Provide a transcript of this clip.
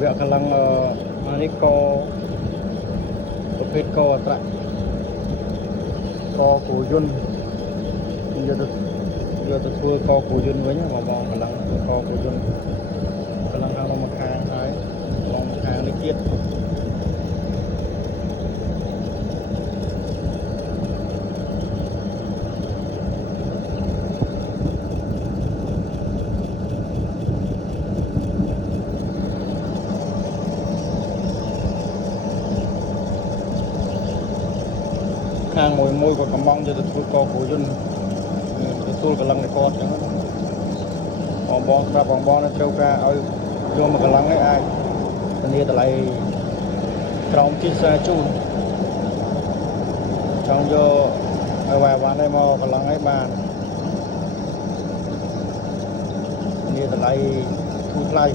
វៈកម្លាំងនេះកប្រភេទកអត្រៈកគោយន្តយកទៅធ្វើកគោយន្តវិញបងកម្លាំងកគោយន្តកម្លាំងខាងមកខាងហើយមកខាងនេះទៀតខាងមួយក៏កំងយកទៅធ្វើកគោយន្តទទួលកម្លាំងនៃគាត់ចឹងបងស្រាប់បងនៅត្រូវការឲ្យយកមកកម្លាំងនេះអាចធានាតម្លៃក្រោមទីផ្សារជូនចង់យកឲ្យវាយវ៉ាន់ឲ្យមកកម្លាំងឲ្យបានធានាតម្លៃធូរថ្លៃ